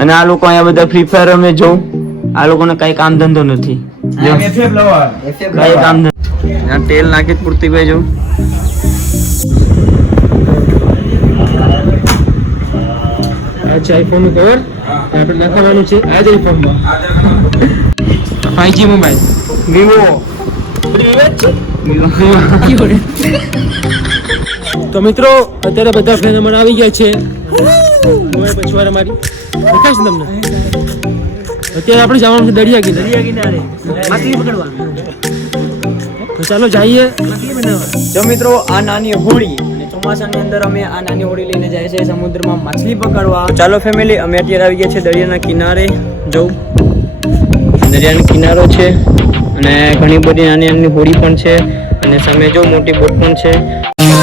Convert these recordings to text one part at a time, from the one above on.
અને આ લોકો અહીંયા બધા ફ્રી ફાયર રમે જો આ લોકોને કઈ કામ ધંધો નથી કઈ કામ તેલ નાખી પૂરતી ભાઈ જો અચ્છા આઈફોન નું કવર આપણે નાખવાનું છે આ જ આઈફોન માં 5G મોબાઈલ વિવો તો મિત્રો અત્યારે બધા ફ્રેન્ડ અમારા આવી ગયા છે પછવાડ અમારી દેખાય છે તમને અત્યારે આપણે જવાનું છે દરિયા કિનારે માછલી પકડવા તો ચાલો જઈએ જો મિત્રો આ નાની હોડી ચોમાસાની અંદર અમે આ નાની હોડી લઈને જાય છે સમુદ્રમાં માછલી પકડવા ચાલો ફેમિલી અમે અત્યારે આવી ગયા છે દરિયાના કિનારે જો દરિયાનો કિનારો છે અને ઘણી બધી નાની નાની હોડી પણ છે અને સામે જો મોટી બોટ પણ છે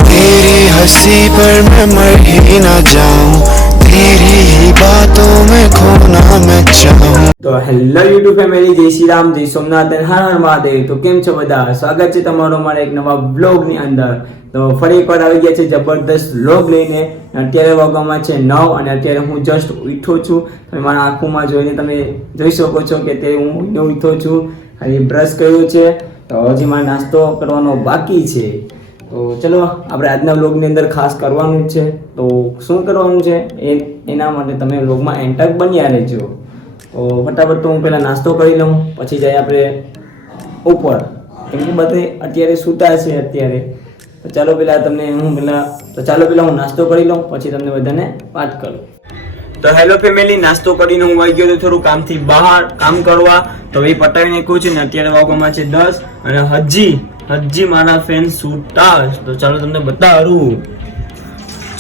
तेरी हंसी पर मैं मर ही ना जाऊं तेरी ही बातों में खोना मैं चाहूं તો હેલો યુટ્યુબ ફેમિલી જય શ્રી રામ જય સોમનાથ અને હર હર મહાદેવ તો કેમ છો બધા સ્વાગત છે તમારો મારા એક નવા બ્લોગ ની અંદર તો ફરી એકવાર આવી ગયા છે જબરદસ્ત બ્લોગ લઈને અત્યારે વાગવામાં છે 9 અને અત્યારે હું જસ્ટ ઉઠ્યો છું તમે મારા આંખોમાં જોઈને તમે જોઈ શકો છો કે તે હું ઉઠ્યો છું અને બ્રશ કર્યો છે તો હજી મારે નાસ્તો કરવાનો બાકી છે તો ચલો આપણે આજના વ્લોગની અંદર ખાસ કરવાનું છે તો શું કરવાનું છે એના માટે તમે વ્લોગમાં એન્ડ તક બન્યા રહેજો તો ફટાફટ તો હું પહેલાં નાસ્તો કરી લઉં પછી જાય આપણે ઉપર કેમ કે બધે અત્યારે સૂતા છે અત્યારે તો ચાલો પહેલાં હું નાસ્તો કરી લઉં પછી તમને બધાને વાત કરું તો હેલો ફેમિલી નાસ્તો કરીને હું આવી ગયો તો થોડું કામથી બહાર કામ કરવા તો એ પતાવી નાખ્યું છે ને અત્યારે વાગવામાં છે 10 અને હજી મારા ફેન સૂતા તો ચાલો તમને બતાવું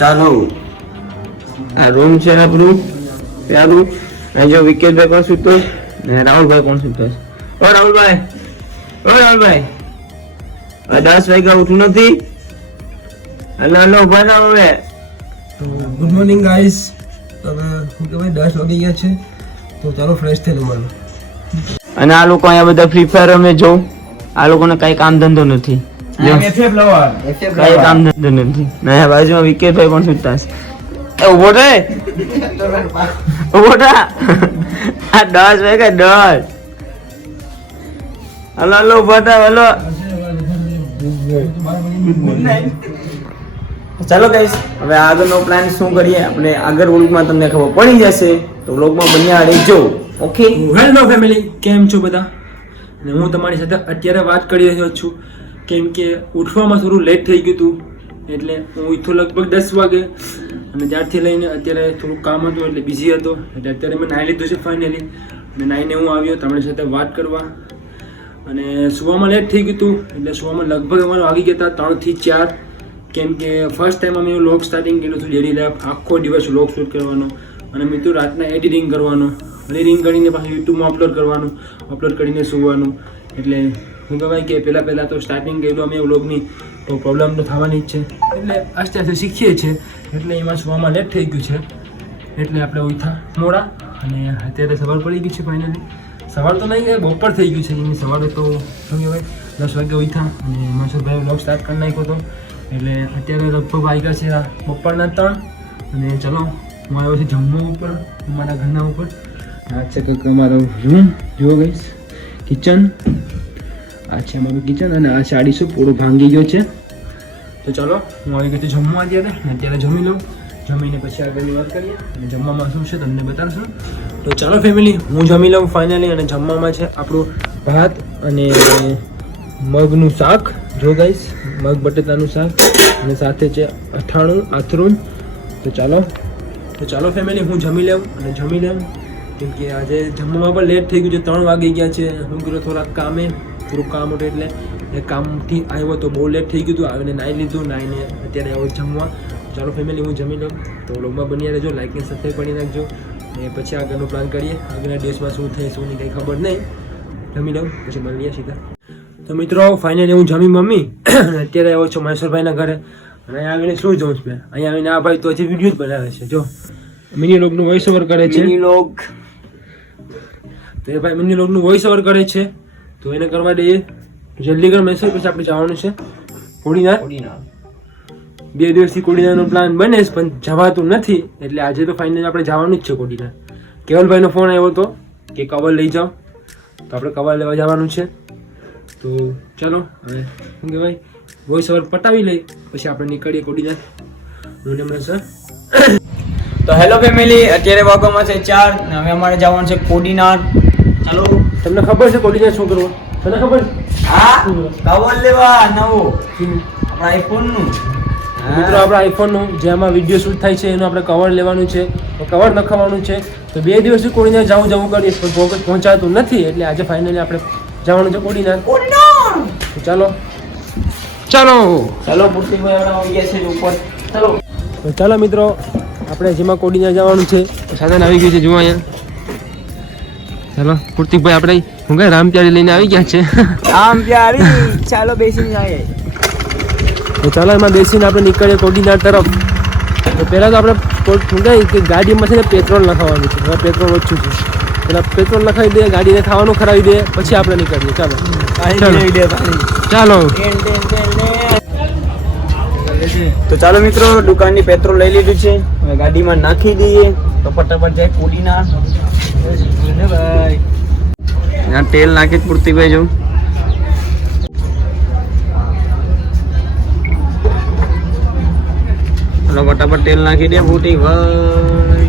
ચાલો આ રૂમ છે ને આપણું પ્યારું અહીં જો વિકેટભાઈ પણ સૂતો ને રાહુલભાઈ પણ સૂતો છે ઓ રાહુલભાઈ 10 વાગ્યા ઉઠું નથી હલો ઉભા થાવ હવે ગુડ મોર્નિંગ ગાઈસ હવે હું કે ભાઈ 10 વાગી ગયા છે તો ચાલો ફ્રેશ થઈ લઉં અને આ લોકો અહીંયા બધા ફ્રી ફાયર રમે જો આ લોકોને કઈ કામ ધંધો નથી કઈ કામ ધંધો નથી ના બાજુમાં વિકેટભાઈ પણ સુતા છે ઉભો થા આ 10 વાગ્યા 10 હલો ઉભો થા હલો ચાલો ગાઈસ હવે આગળનો પ્લાન શું કરીએ આપણે આગળ વ્લોગમાં તમને ખબર પડી જશે તો વ્લોગમાં બન્યા રહેજો ઓકે હેલો ફેમિલી કેમ છો બધા અને હું તમારી સાથે અત્યારે વાત કરી રહ્યો છું કેમ કે ઉઠવામાં થોડું લેટ થઈ ગયું હતું એટલે હું ઉઠ્યો લગભગ 10 વાગે અને ત્યારથી લઈને અત્યારે થોડું કામ હતું એટલે બિઝી હતો એટલે અત્યારે મેં નાહી લીધું છે ફાઇનલી અને નાહીને હું આવ્યો તમારી સાથે વાત કરવા અને સુવામાં લેટ થઈ ગયું હતું એટલે સુવામાં લગભગ અમારે વાગી ગયા હતા 3 થી 4 કેમ કે ફર્સ્ટ ટાઈમ અમે વ્લોગ સ્ટાર્ટિંગ કર્યું હતું ડેલી લાઈફ આખો દિવસ વ્લોગ શૂટ કરવાનો અને મિત્રો રાતના એડિટિંગ કરવાનો એડિટિંગ કરીને પાછું યુટ્યુબમાં અપલોડ કરીને સુવાનું એટલે હું કહેવાય કે પહેલાં તો સ્ટાર્ટિંગ કર્યું અમે વ્લોગની તો પ્રોબ્લેમ તો થવાની જ છે એટલે આસ્તે શીખીએ છીએ એટલે એમાં સુવામાં લેટ થઈ ગયું છે એટલે આપણે ઉઠા મોડા અને અત્યારે સવાર પડી ગઈ છે ફાઇનલી સવાર તો નહીં ગયા બપોર થઈ ગયું છે એની સવારે તો શું કહેવાય 10 વાગે ઉઠા અને મનસુરભાઈ વ્લોગ સ્ટાર્ટ કરી નાખ્યો હતો એટલે અત્યારે લગભગ વાગ્યા છે બપોરના 3 અને ચલો હું આવ્યો છું જમવા ઉપર અમારા ઘરના ઉપર આ છે કંઈક અમારો રૂમ જુઓ ગઈશ કિચન આ છે અમારું કિચન અને આ સાડીસો પૂરો ભાંગી ગયો છે તો ચલો હું આવી ગયો છું જમવા અત્યારે જમી લઉં જમીને પછી આગળની વાત કરીએ અને જમવામાં શું છે તમને બતાવશું તો ચાલો ફેમિલી હું જમી લઉં ફાઇનલી અને જમવામાં છે આપણું ભાત અને મગનું શાક જો ગાઈસ મગ બટેટાનું શાક અને સાથે છે અથાણું આથરું તો ચાલો ફેમિલી હું જમી લઉં કેમ કે આજે જમવામાં પણ લેટ થઈ ગયું છે 3 વાગી ગયા છે હું ગયો થોડું કામ હતું એટલે એ કામથી આવ્યો તો બહુ લેટ થઈ ગયું હતું આવીને નાહીને અત્યારે આવો જમવા ચાલો ફેમિલી હું જમી લઉં તો વ્લોગમાં બન્યા રહેજો લાઈક ને સબસ્ક્રાઈબ કરી નાખજો અને પછી આગળનો પ્લાન કરીએ આગળના દિવસમાં શું થાય શું નહીં કંઈ ખબર નહીં જમી લઉં પછી મળીએ સીધા તો મિત્રો ફાઇનલી હું જમી મમ્મી અત્યારે આવ્યો છું મહેશ્વરભાઈના ઘરે અને અહીંયા આવીને શું જોઉં છું અહીંયા આવીને આ ભાઈ તો હજી વિડીયો જ બનાવે છે જો મિની લોગનું વોઇસ ઓવર કરે છે તો એ ભાઈ મિની લોગનું વોઇસ ઓવર કરે છે તો એને કરવા દઈએ જલ્દી કર મેસેજ પછી આપણે જવાનું છે કોડીનાર 2 દિવસથી કોડીનારનો પ્લાન બને પણ જવાતું નથી એટલે આજે તો ફાઇનલી આપણે જવાનું જ છે કોડીનાર કેવલભાઈનો ફોન આવ્યો હતો કે કવર લઈ જાઓ, તો આપણે કવર લેવા જવાનું છે. તો ચાલો હવે શું કહેવાય વોઇસ ઓવર પટાવી લઈ પછી આપણે નીકળીએ કોડીનાર. હું ને હમણાં સર. તો હેલો ફેમિલી, અત્યારે વાગવામાં છે 4 ને હવે અમારે જવાનું છે કોડીનાર. ચાલો. તમને ખબર છે કોડીનાર શું કરવું? તને ખબર છે? હા, કવર લેવા નવો આપણા આઈફોનનું. મિત્રો આપણા આઈફોનનું જેમાં વિડીયો શૂટ થાય છે એનું આપણે કવર લેવાનું છે, કવર નખાવવાનું છે. તો 2 દિવસથી કોડીનાર જવું કરીએ પણ પહોંચાતું નથી, એટલે આજે ફાઇનલી આપણે જવાનું છે કોડીનાર. તો ચાલો પૂર્તિભાઈ હવે આવી ગયા છે ઉપર. ચાલો. તો ચાલો મિત્રો, આપણે જેમાં કોડીનાર જવાનું છે સાધન આવી ગયું છે, જુઓ અહીંયા. ચાલો પૂર્તિકભાઈ આપણે શું કહે રામપ્યારી લઈને આવી ગયા છે. આમ પ્યારી, ચાલો બેસીને જઈએ. તો ચાલો એમાં બેસીને આપણે નીકળીએ કોડીનાર તરફ. તો પહેલાં તો આપણે શું કહે કે ગાડીમાં છે ને પેટ્રોલ નખાવવાનું છે. હવે પેટ્રોલ ઓછું છે, પેલા પેટ્રોલ નખાવી દે, ગાડીને ખાવાનું ખરાવી દે, પછી આપણે નીકળીએ. ચાલો. તો ચાલો મિત્રો, દુકાનની પેટ્રોલ લઈ લીધું છે, હવે ગાડીમાં નાખી દઈએ તો ફટાફટ જાય કોડીનાર. ભાઈ તેલ નાખી પૂર્તિભાઈ જો. ચાલો ફટાફટ તેલ નાખી દે પૂર્તિભાઈ.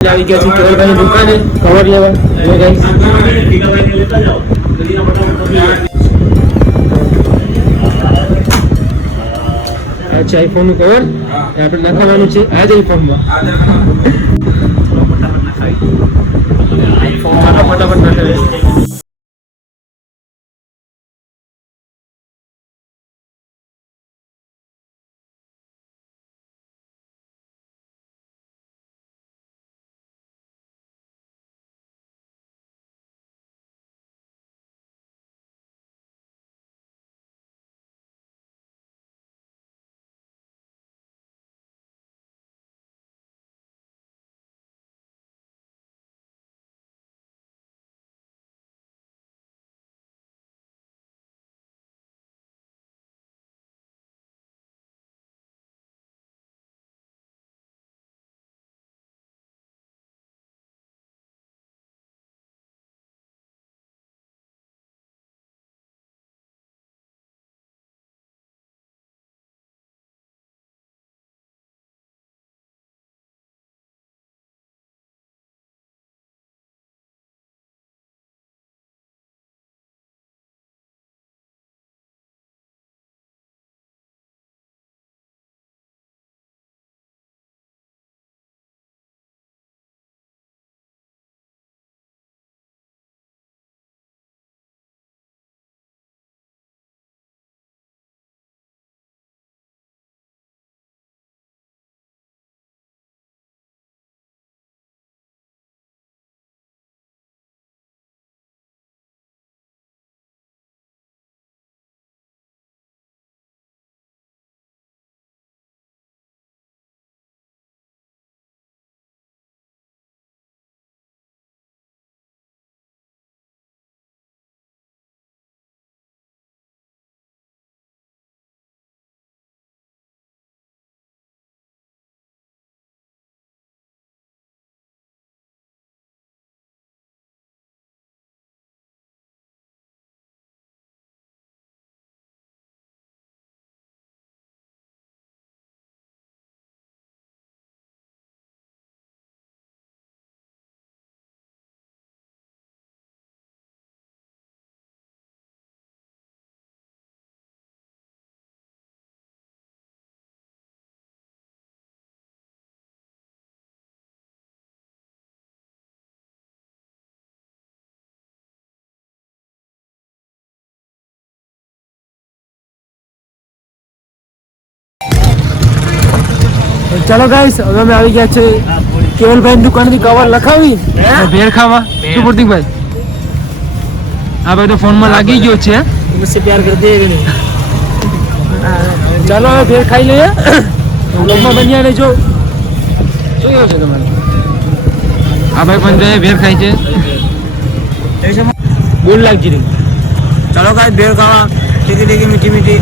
આવી ગયા છે કેવલભાઈની દુકાને કવર લેવા. અચ્છા, આઈફોનનું કવર આપણે નાખવાનું છે આ જ આઈફોનમાં. ફટાફટ નાખાય. ચાલો ગાઈસ, હવે અમે આવી ગયા છે કેવલભાઈ દુકાનથી કવર લખાવી ભેર ખાવા. શું પ્રતિકભાઈ? હા ભાઈ તો ફોનમાં લાગી ગયો છે. મુझसे प्यार करते हैं कि नहीं? ચાલો હવે ભેર ખાઈ લઈએ. બ્લોગમાં બન્યા રહેજો. શું કેવું છે તમારે? આ ભાઈ પણ ભેર ખાય છે. બોલ લાગી રહી. ચાલો ગાઈસ ભેળ ખાવા, ટીકી ટીકી મીઠી મીઠી.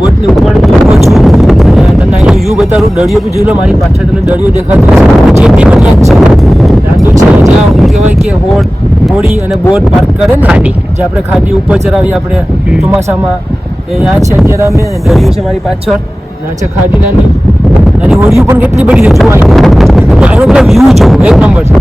બોટની ઉપર ઊભો છું. તમને અહીં વ્યૂ બતાવું. દરિયો બી જોઈ લો, મારી પાછળ તમને દરિયો દેખાતો હશે. જેટી પણ યાદ છે. ત્યાં તો છે જ્યાં શું કહેવાય કે હોડી અને બોટ પાર્ક કરે ને, જે આપણે ખાડી ઉપર ચલાવીએ આપણે ચોમાસામાં, એ ત્યાં છે અત્યારે અમે. દરિયો છે મારી પાછળ, ત્યાં છે ખાડી નાની નાની હોડીઓ પણ કેટલી બધી છે જોવાય. આનો પેલો વ્યૂ જોવો એક નંબર છે.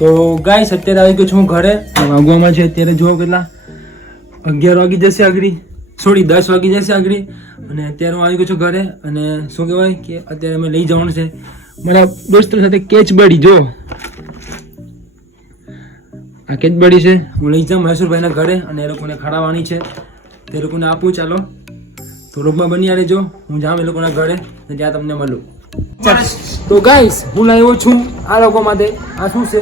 તો ગાઈસ અત્યારે આવી ગયો છું હું ઘરે. વાગવામાં છે અત્યારે જુઓ કેટલા 11 વાગી જશે આગળ, સોરી 10 વાગી જશે આગળ. અને અત્યારે હું આવી ગયો છું ઘરે. અને શું કહેવાય કે અત્યારે અમે લઈ જવાનું છે મારા દોસ્તો સાથે કેચબડી. જો આ કેચબડી છે, હું લઈ જાઉં મહેશુરભાઈના ઘરે અને એ લોકોને ખવડાવવાની છે. તે લોકોને આપું. ચાલો થોડોકમાં બની આવે જો હું જાઉં એ લોકોના ઘરે ને ત્યાં તમને મળું. તો ગાઈસ હું લાવ્યો છું આ લોકો માટે. આ શું છે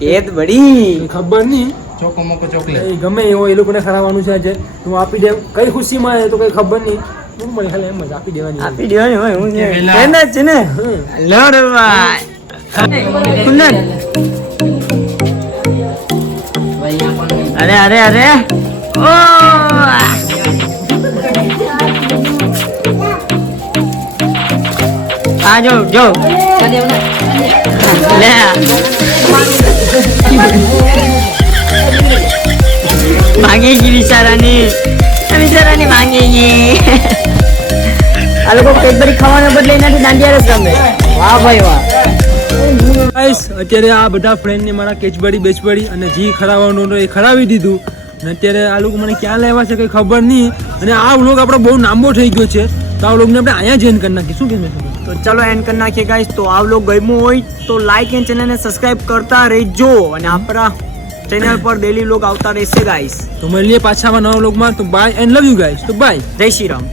કેડબરી. ખબર નહીં, ચોકો મોકો ચોકલેટ. એ ગમે એવો એ લોકોને ખરાવાનું છે આજે. હું આપી દે કઈ ખુશીમાં આવે તો કઈ ખબર નહીં. હું મને ખાલી એમ જ આપી દેવાની. આપી દેવાની હોય. હું પહેલા. કેના જ છે ને. લો રે ભાઈ કુંદન. અરે અરે અરે ઓ આ જો જો લે ભાગેગી બિચારાની ભાગેગી. આ લોકો કેડબરી ખાવાના બદલે એનાથી દાંડિયા રસ રમે. વાહ ભાઈ વાહ. ગાઈસ અત્યારે આ બધા ફ્રેન્ડને મારા કેચબડી બેચબડી અને જી ખરાવાનું હતું એ ખરાવી દીધું. અને અત્યારે આ લોકો મને ક્યાં લેવા છે કંઈ ખબર નહીં. અને આ વ્લોગ આપણો બહુ લાંબો થઈ ગયો છે તો આ વ્લોગને આપણે અહીંયા જ એન્ડ કરી નાખીએ. શું કહેવું છે? તો ચલો એન્ડ કરી નાખીએ ગાઈસ. તો આ વ્લોગ ગમ્યો હોય તો લાઈક એન્ડ ચેનલને સબસ્ક્રાઇબ કરતા રહેજો. અને આપણા ચેનલ પર ડેલી વ્લોગ આવતા રહેશે ગાઈસ. તો મળીએ પાછા નવા વ્લોગમાં. તો bye and love you guys. તો બાય. જય શ્રી રામ.